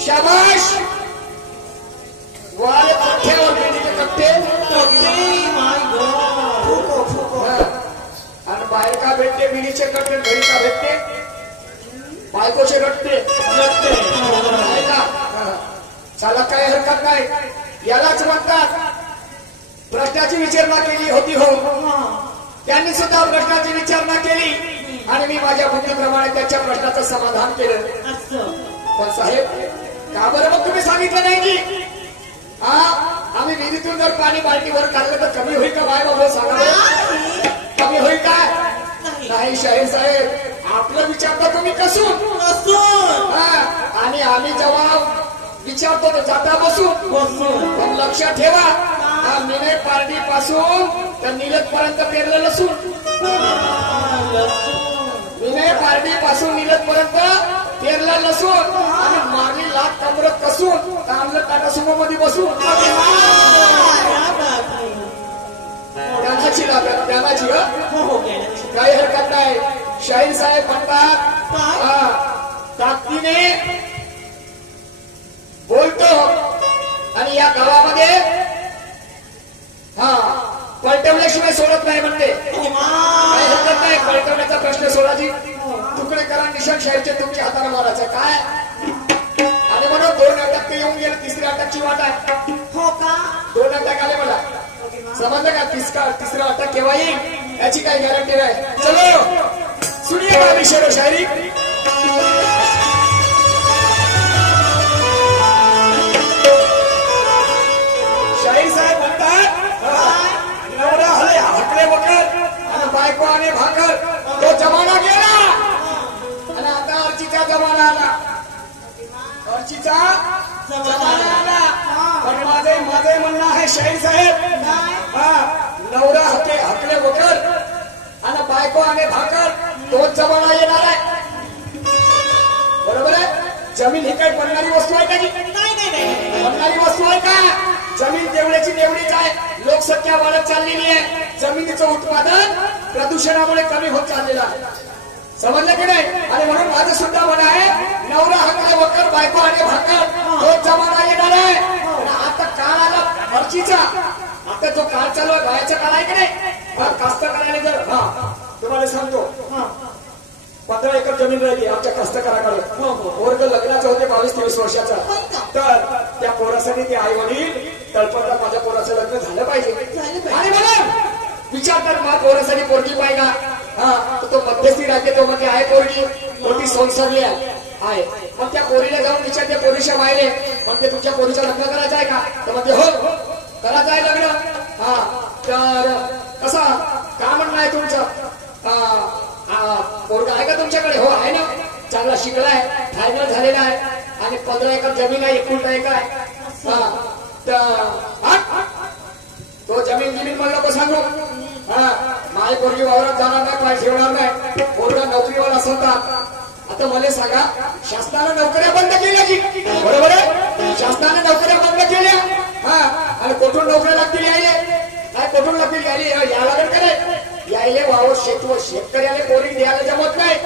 शाबाश वाले कट्टे और बेटी के कट्टे आणि बाहेर का भेटते बिडीचे कट्टे घरी का भेटते बायकोचे रट्टे चला काय हरकत नाही यालाच म्हणतात प्रश्नाची विचारणा केली होती हो त्यांनी सुद्धा प्रश्नाची विचारणा केली आणि मी माझ्या बुद्धीप्रमाणे त्याच्या प्रश्नाचं समाधान केलं पण साहेब का बरं मग तुम्ही सांगितलं नाही की आम्ही विहिरीतून जर पाणी बाल्टीवर काढलं तर कमी होईल का बाय बाबा सांगा कमी होईल काय नाही शाहीर साहेब आपलं विचारता तुम्ही कसून आणि आम्ही जवाब विचारतो तर जाता बसून पण लक्षात ठेवा मिने पार्टी पासून तर निलत पर्यंत पेरलं लसून मिने पार्टी पासून निलत पर्यंत पेरलं लसून आणि मागील लाख कमरत कसून तांबलं टाटा सुमो मध्ये बसून त्याची काही हरकत नाही शाहीर साहेब म्हणतात ताकदीने बोलतो आणि या गावामध्ये पलटवल्याशिवाय सोडत नाही म्हणते काही हरकत नाही पलटवण्याचा प्रश्न सोडायची तुकडे करा निशाण शाहीरचे तुमच्या हाताने मारायचं काय आणि म्हणून 2 अटक येऊन गेले तिसऱ्या अटकची वाट आहे हो का 2 अटक आले मला समजलं का तिसरा अटक केव्हा येईल याची काही गॅरंटी नाही चलो सुनिए बाबी शेरो शायरी शाहीर साहेब म्हणतात नवरा हले हकले बकर आणि बायको आणि भाकर तो जमाना गेला आणि आता अर्चीचा जमाना आला अर्चीचा जमाना आला पण माझे म्हणणं आहे शाहीर साहेब नवरा हकले बकर आणि बायको आणि भाकर तोच जमाना येणार आहे बरोबर आहे जमीन ही काही बनणारी वस्तू आहे का बनणारी वस्तू आहे का जमीन तेवढ्याची तेवढीच आहे लोकसंख्या वाढत चाललेली आहे जमिनीचं उत्पादन प्रदूषणामुळे कमी होत चाललेलं आहे समजलं की नाही आणि म्हणून माझं सुद्धा म्हणणं आहे नवरा हकले बकर बायको आणि भाकर तोच जमाना येणार आहे आता काळ आला अर्चीचा आता जो काळ चालू आहे बायाचा काळ आहे की नाही कास्तकाराने जर तुम्हाला सांगतो 15 एकर जमीन राहिली आमच्या कास्तकाराकडे वर्ग लग्नाचे होते 22-23 वर्षाचा तर त्या पोरासाठी ते आई वडील तळपडला माझ्या पोराचं लग्न झालं पाहिजे आणि म्हणून विचार कर मा पोरासाठी पोरगी पाहिजे तो मध्यस्थी राहते तो म्हणजे आहे पोरगी मोठी संसदीय आहे मग त्या पोरीला जाऊन विचारते पोरीच्या मायले म्हणते तुमच्या पोरीचं लग्न करायचं आहे का तर म्हणते हो करायचं आहे लग्न तर कसा काय म्हणणं आहे तुमचं पोरगा आहे का तुमच्याकडे हो आहे ना चांगला शिकलाय फायनल झालेला आहे आणि 15 एकर जमीन आहे 1 एकर आहे तो जमीन म्हणून नको सांगू माझी पोरगी वावरात जाणार नाही पाय ठेवणार नाही पोरगा नोकरीवर असता आता मला सांगा शासनानं नोकऱ्या बंद केल्या की बरोबर आहे शासनानं नोकऱ्या बंद केल्या आणि कुठून नोकऱ्या लागतील यायले काय कुठून लागतील यायले या लागेल का नाही यायले वावर शेतकऱ्याला पोरी द्यायला जमत नाही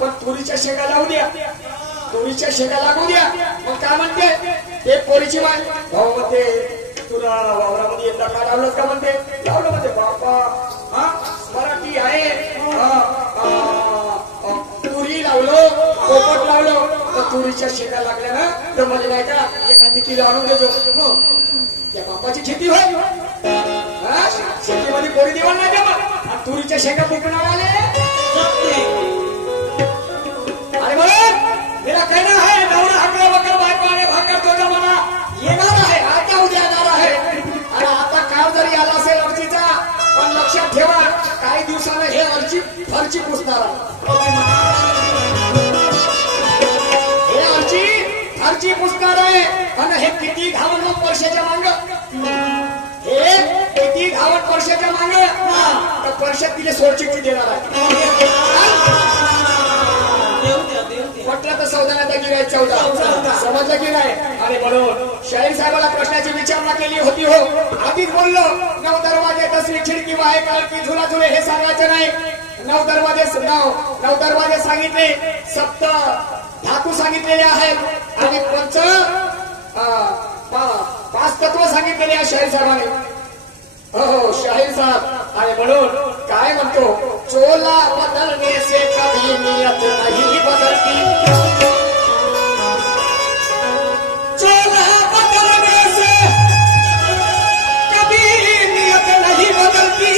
पण तुरीच्या शेंगा लावू द्या तुरीच्या शेंगा लागू द्या मग काय म्हणते ते पोरीची माय भाऊ म्हणते तुला वावरामध्ये यंदा काय लावलं का म्हणते लावलं म्हणते बापा मराठी आहे तुरी लावलो पोपट लावलो तर तुरीच्या शेंगा लागल्या ना तर म्हणजे नाही का एखादी किलो आणून देतो त्या बापाची खेती होय शेतीमध्ये पोरी देवाल नाही मग तुरीच्या शेंगा कुठून आले आणि म्हणून मेरा कहना है नवरा हकले बकर बायको आणि भाकर तो जमाना येणार आहे आता उद्या येणार आहे आणि आता काळ जरी आला असेल अर्चीचा पण लक्षात ठेवा काही दिवसानं हे अर्ची फरची पुसणार हे अर्ची फरची पुसणार आहे आणि हे किती धावण वर्षाच्या मांग हे किती धावण वर्षाच्या मांग तर वर्षात तिने सोडचिठ्ठी देणार आहे म्हटलं तर 14 गिराय 14 समजलं की नाही आणि म्हणून शाहीर साहेबाला प्रश्नाची विचारणा केली होती हो आधीच बोललो 9 दरवाजे 10 खिडकी वाहे काल की झुला झुले हे सांगायचं नाही 9 दरवाजे सांगितले 7 धातू सांगितलेले आहेत आणि पाच तत्व सांगितलेले आहे शाहीर साहेबांनी. हो शाहीर साहब. आणि म्हणून काय म्हणतो, चोला बदलने से कभी नियत नहीं बदलती, चोला बदलने से कभी नियत नहीं बदलती,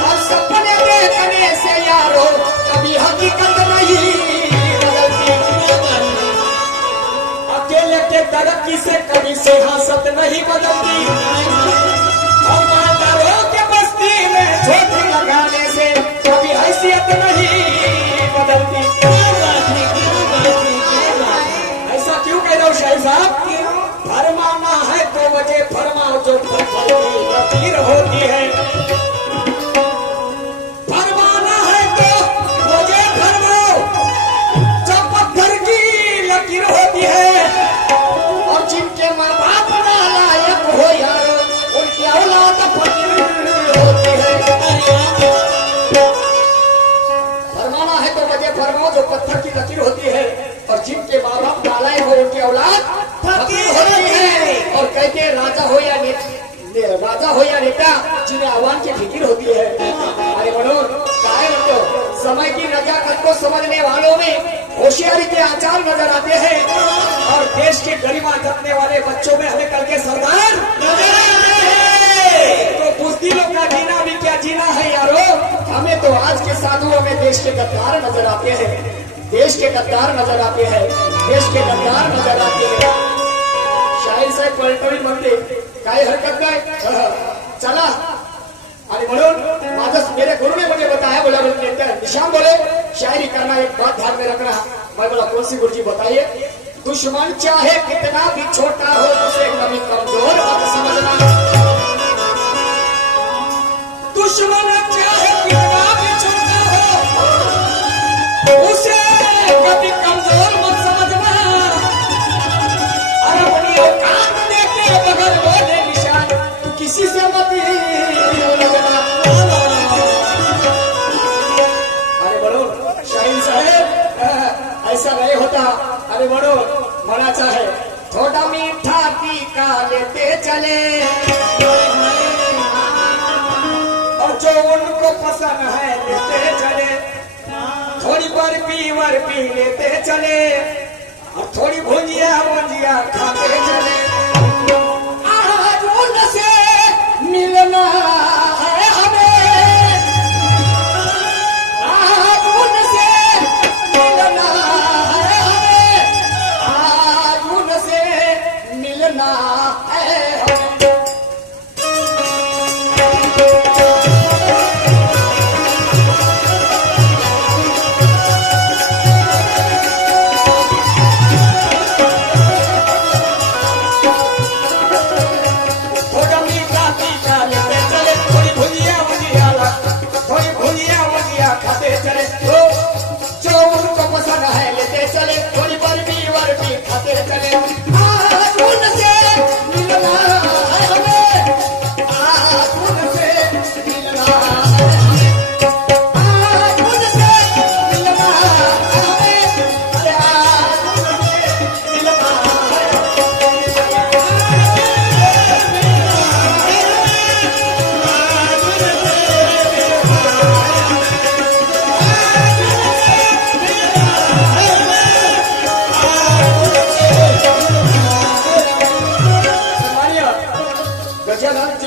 और सपने देखने से यारो कभी हकीकत नहीं बदलती, अकेले के तरक्की से कभी सियासत नहीं बदलती, और मातारों के बस्ती में झोंपड़ी लगाने से कभी हैसियत नहीं बदलती. ऐसा क्यों कह रहा हूं शाहीर साहब? फरमाना है तो वजह फरमाओ जो लकीर होती है, फरमाना है तो वजह फरमाओ जो पत्थर की लकीर होती है, और जिनके माँ बाप नालायक हो यारो उनकी औलाद फकीर होती है. फरमाना है तो वजह फरमाओ जो पत्थर की लकीर होती है, और जिनके माँ बाप नालायक हो उनकी औलाद फकीर होती है. और कहते हैं राजा हो या नेता जिन्हें आह्वान की फिक्र होती है. अरे मनोज काय म्हणतो, समय की नजाकत को समझने वालों में होशियारी के आचार नजर आते हैं, और देश के गरिमा जपने वाले बच्चों में हमें कल के सरदार नजर आते हैं. तो बुज़दिलों का जीना भी क्या जीना है यारो, हमें तो आज के साधुओं में देश के गद्दार नजर आते हैं, देश के गद्दार नजर आते हैं, देश के गद्दार नजर आते हैं. शाहीर साहेब पलटवी म्हणते काही हरकत नाही, चला. आणि म्हणून माझं मेरे गुरु ने मुझे बताया, बोला निशान बोले शायरी करना, एक बात ध्यान में रखना. मैं बोला कौन सी गुरुजी बताइए? दुश्मन चाहे कितना भी छोटा हो उसे कभी कमजोर मत समझना, दुश्मन चाहे कितना भी छोटा हो उसे कभी कमजोर मत समझना, और अपनी औकात देखे बगैर बोले निशान तू किसी से मत लगना. अरे बड़ो शाहीर साहेब ऐसा नहीं होता. अरे बड़ो मनाचा है, थोड़ा मीठा टीका लेते चले, और जो उनको पसंद है लेते चले, थोड़ी बर्फी लेते चले, और थोड़ी भुजिया खाते चले. आज उनसे मिलना है हमें, आज उनसे मिलना है हमें, आज उनसे मिलना है हमें. खाते चले, जो उनको पसंद है लेते चले, थोड़ी बर्फी खाते चले. आज उनसे मिलना है हमें, आज उनसे मिलना है हमें, आज उनसे मिलना है हमें, अरे आज उनसे मिलना है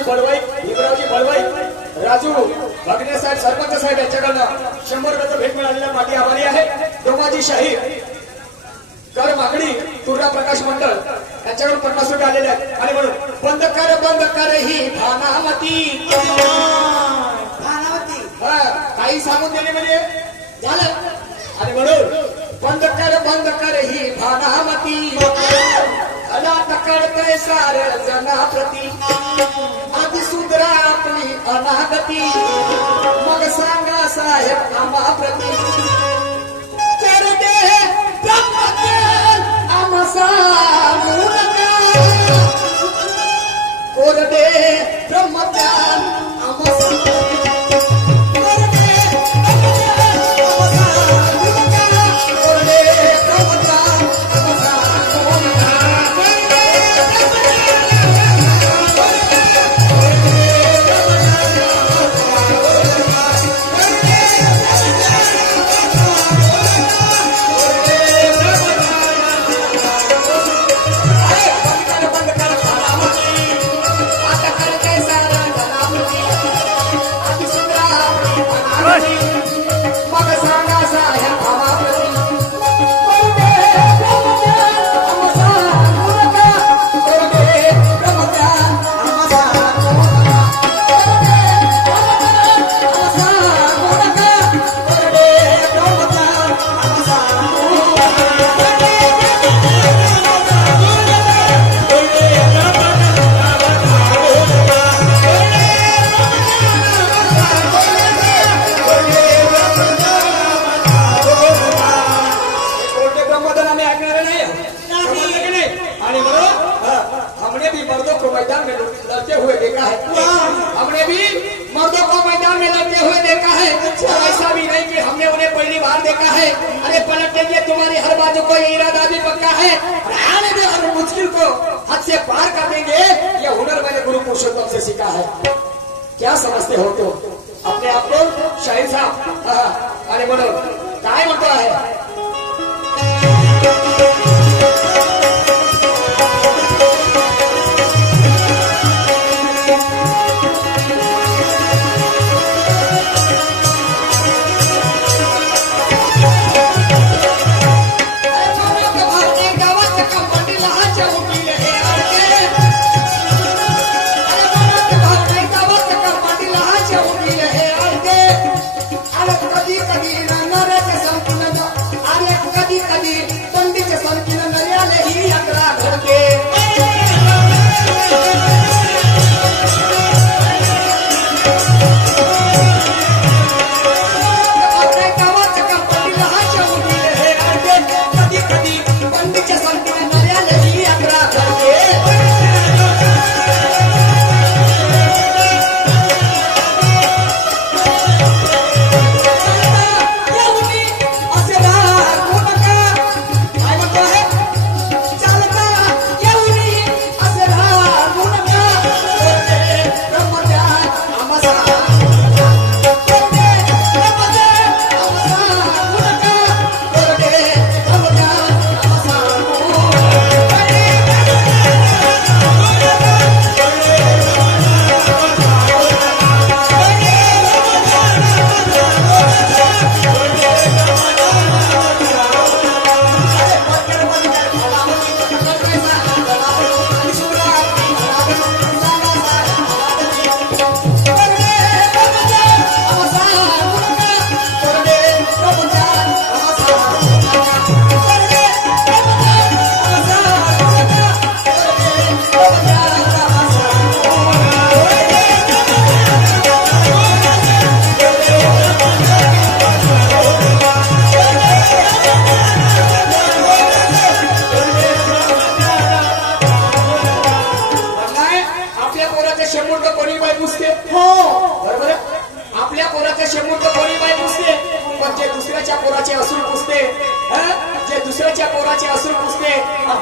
बळवाई, भीमरावजी बळवाई, राजू भगने साहेब, सरपंच साहेब यांच्याकडनं 100 रुपयाचं भेट मिळालेल्या पाठी आभारी आहे. दोमाजी शाहीर कर मागणी तुर्रा प्रकाश मंडळ यांच्याकडून 50 रुपये आलेले आहेत. आणि म्हणून बंद कर ही भानामती, काही सांगून दिले म्हणजे झालं. आणि म्हणून बंद कर ही भानामती, अनाथ करते सारे जनाप्रती, आधी सुधरा आपली अनागती, मग सांगा साहेब आम्हाप्रती, कर दे ब्रह्मज्ञान आम्हा सांगू नका, कोरडे ब्रह्मज्ञान आम्हा सांगू नका, कोरडे ब्रह्मज्ञान आम्हा सांगू नका, कोरडे घोड़े पलटेंगे, तुम्हारी हर बाजू को ये इरादा भी पक्का है, आने दो हर मुश्किल को हद से पार कर देंगे। ये हुनर मैंने गुरु पुरुषोत्तम से सीखा है। क्या समझते हो तो अपने आप को शाहिर साहब? अरे बोलो काय म्हणतो आहे?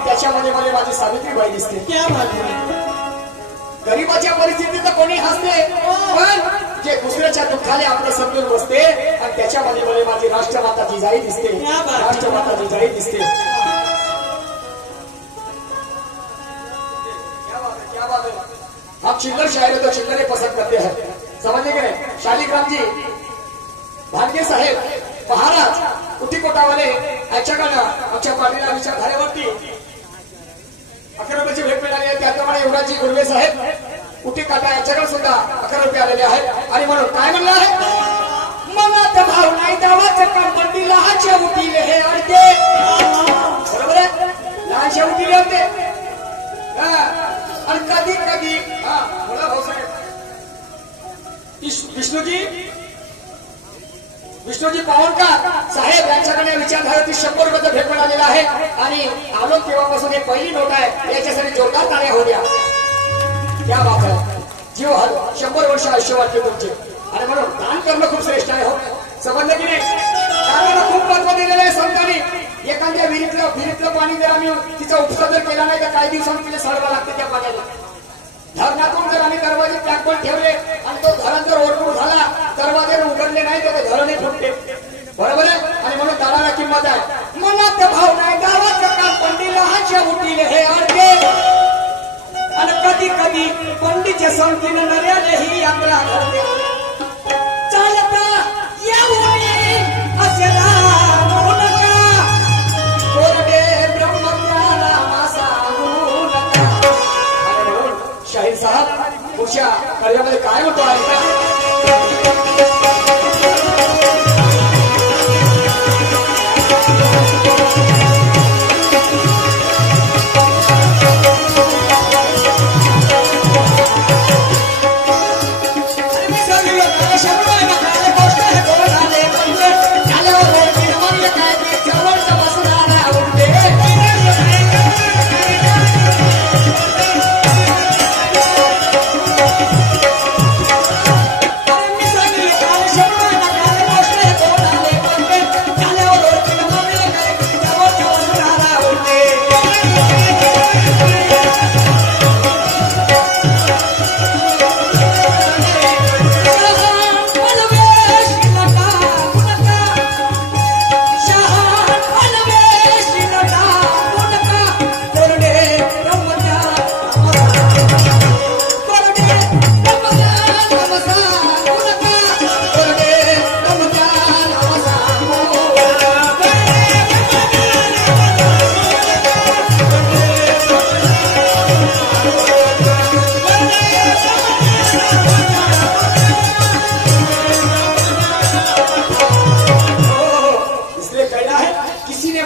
त्याच्यामध्ये मला माझी सावित्रीबाई दिसते. क्या बात आहे. गरीबाच्या परिस्थितीत कोणी हसते, पण जे दुसऱ्याच्या दुःखाने आपलं समजून बसते आणि त्याच्यामध्ये मला माझी राष्ट्रमाता जिजाई दिसते. राष्ट्रमाता जिजाई दिसते. क्या बात है. हम चिल्लर शायर तो चिल्लरे पसंद करते हैं, समझले की नाही. शालिग्राम जी भानगे साहेब महाराज उटीकोटावाले याच्याकडनं आमच्या पाटीला विचारधारेवरती 11 रुपयाची भेट मिळाली आहे. त्याप्रमाणे युवराजी गुरवे साहेब उठी काटा याच्याकडे सुद्धा 11 रुपये आलेले आहेत. आणि म्हणून काय म्हणलं आहे, मनात भाव नाही दावाचं काम पण लहानच्या उठीले हे अडते. बरोबर आहे, लहानच्या उठीले होते. आणि कधी कधी बोला भाऊसाहेब. विष्णूजी पावनकर साहेब यांच्याकडे विचारधारेवरती 100 रुपयाचा भेट मिळालेला आहे. आणि आलो तेव्हापासून एक पहिली नोट आहे, याच्यासाठी जोरदार टाळ्या होऊ द्या. क्या बात आहे. जीव 100 वर्ष आयुष्य वाटते तुमचे. आणि म्हणून दान करणं खूप श्रेष्ठ आहे. हो, समजलं की नाही. दानाला खूप महत्व दिलेलं आहे संतांनी. एखाद्या विहिरीतलं पाणी जर आम्ही तिचा उपसा जर केला नाही तर काही दिवसांनी तिला सडवा लागते त्या पाण्याला. धरणातून जर आम्ही दरवाजे पॅक पण ठेवले आणि तो धरण जर ओरडून झाला, दरवाजे उघडले नाही तर धरणही फुटते. बरोबर आहे. आणि म्हणून दानाला किंमत आहे. मनात भाव नाही गावाचं काम पंडित लहानच्या उठीले हे अडके. आणि कधी कधी पंडितच्या संगतीने नर्याले ही यात्रा करते. चालता येऊन असे राहू नका, कोरडे ब्रह्मज्ञाना सांगू नका. शाहीर साहेब पुढच्या कार्यामध्ये काय होतो आहे का. शब्द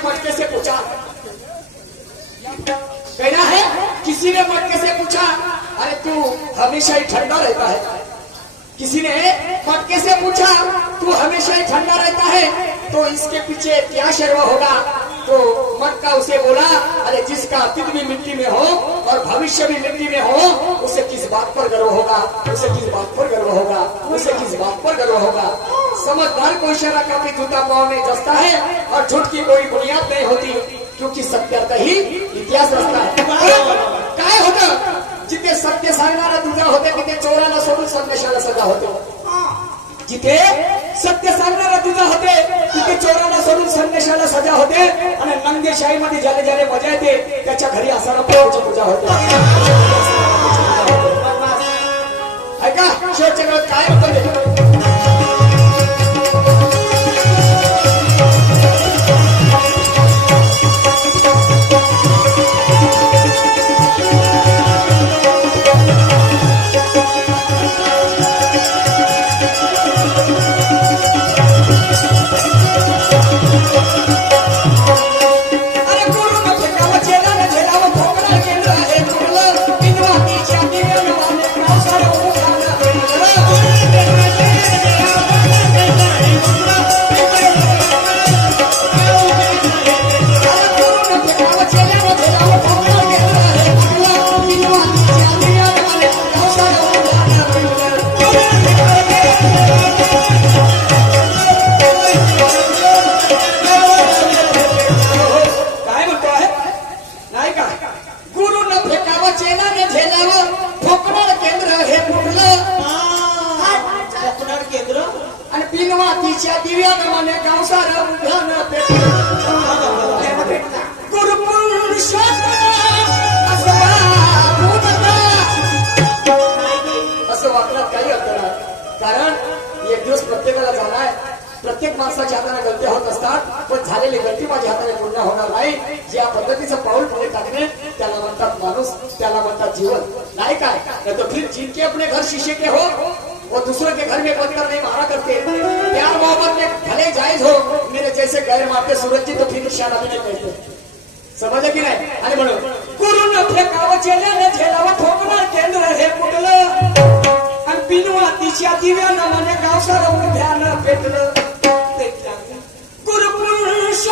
मटके से पूछा, कहना है किसी ने मटके से पूछा, अरे तू हमेशा ही ठंडा रहता है। किसी ने मटके से पूछा, तू हमेशा ही ठंडा रहता है, तो इसके पीछे क्या शर्म होगा? तो मटका उसे बोला, अरे जिसका अतीत भी मिट्टी में हो और भविष्य भी मिट्टी में हो, उसे किस बात पर गर्व होगा? उसे किस बात पर गर्व होगा? उसे किस बात पर गर्व होगा? समझदार को इशारा करके जूता पाँव में जसता है और झूठ की कोई बुनियाद नहीं होती, क्योंकि सत्य ही इतिहास रचता है। काय होतं जिथे सत्य सांगणारा तुझा होते, तिथे चोराला सोडून संदेशाला सजा होते। जिथे सत्य सांगणारा तुझा होते, तिथे चोराला सोडून संदेशाला सजा होते। आणि नंगेशाहीमध्ये ज्याला ज्याला मजा येते, त्याच्या घरी असारा प्रभूची पूजा होते। ऐका शेवटच्या काळात काय होतं? प्रत्येक माणसाच्या हाताने गलत्या होत असतात, पण झालेली गलती माझ्या हाताने पूर्ण होणार नाही। ज्या पद्धतीचं पाऊल पुढे टाकणे त्याला म्हणतात माणूस, त्याला म्हणतात जीवन, नाही काय? तो फिर जिनके अपने घर शीशे के हो वो दूसरों के घर में बनकर नहीं मारा करते। प्यार मोहब्बत में भले जायज हो, मेरे जैसे गैर मारते सूरज जी तो फिर निशाना भी नहीं कहते। समझे की नाही? आणि म्हणून गुरुनं फेकावं चेल्याने झेलावं ठोकणार केंद्र हे कुठलं, आणि बिनवा तिच्या दिव्यानं मने गाव सारं उभ्यानं पेटलं। गुरु पुरुष